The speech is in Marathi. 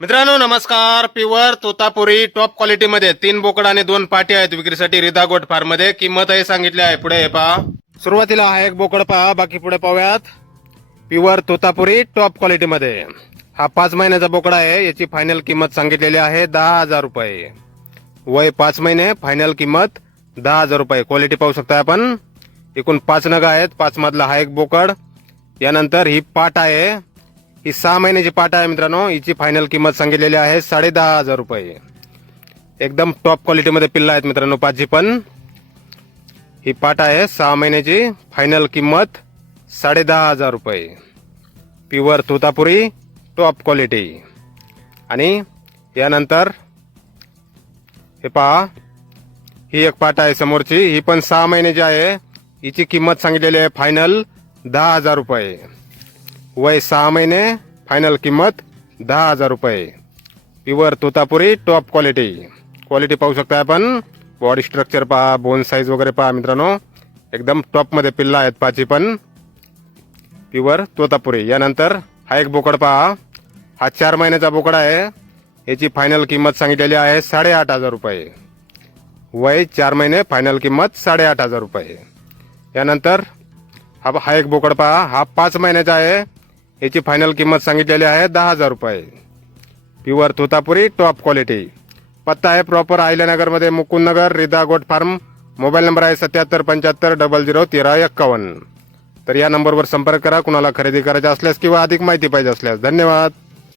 मित्रांनो नमस्कार. प्युअर तोतापुरी टॉप क्वालिटी मध्ये 3 बोकड आणि 2 पाटी आहेत विक्रीसाठी रिदा गोट फार्म मध्ये. किंमत आहे सांगितली आहे पुढे हे पहा. सुरुवातीला हा एक बोकड पहा, बाकी पुढे पाहूयात. प्युअर तोतापुरी टॉप क्वालिटी मध्ये हा 5 महिन्याचा बोकड आहे. याची फायनल किंमत सांगितलेली आहे 10,000 रुपये. वय 5 महिने, फायनल किंमत 10,000 रुपये. क्वालिटी पाहू शकता आपण. एकूण 5 नग आहेत. 5 मधला हा एक बोकड. यानंतर ही पाट आहे, ही 6 महिन्याची पाट आहे मित्रांनो. हिची फायनल किंमत सांगितलेली आहे 10,500 रुपये. एकदम टॉप क्वालिटी मध्ये पिल्ला आहेत मित्रांनो. पाचही पण ही पाट आहे 6 महिन्याची. फायनल किंमत 10,500 रुपये. Pure Totapuri top quality. आणि यानंतर हे पहा, ही एक पाट आहे समोरची. ही पण 6 महिन्याची आहे. हिची किंमत सांगितलेली आहे फायनल 10,000 रुपये. वय 6 महिने, फायनल किंमत 10,000 रुपये. Pure Totapuri top quality. Quality पाहू शकता आपण. बॉडी स्ट्रक्चर पहा, बोन साईज वगैरे पहा मित्रांनो. एकदम टॉप मध्ये पिल्ला आहेत पाची पण. प्युअर तोतापुरी. यानंतर हा एक बोकड पहा, हा 4 महिन्याचा बोकड आहे. याची फायनल किंमत सांगितलेली आहे 8,500 रुपये. वय 4 महिने, फायनल किंमत 8,500 रुपये. यानंतर हा एक बोकड पहा, हा 5 महिन्याचा आहे. याची फायनल किंमत सांगितलेली आहे 10,000 रुपये. Pure Totapuri top quality. पत्ता आहे प्रॉपर अहिल्यानगरमध्ये, मुकुंदनगर, रिदा गोट फार्म. मोबाईल नंबर आहे 7775001351. तर या नंबरवर संपर्क करा कुणाला खरेदी करायचे असल्यास किंवा अधिक माहिती पाहिजे असल्यास. धन्यवाद.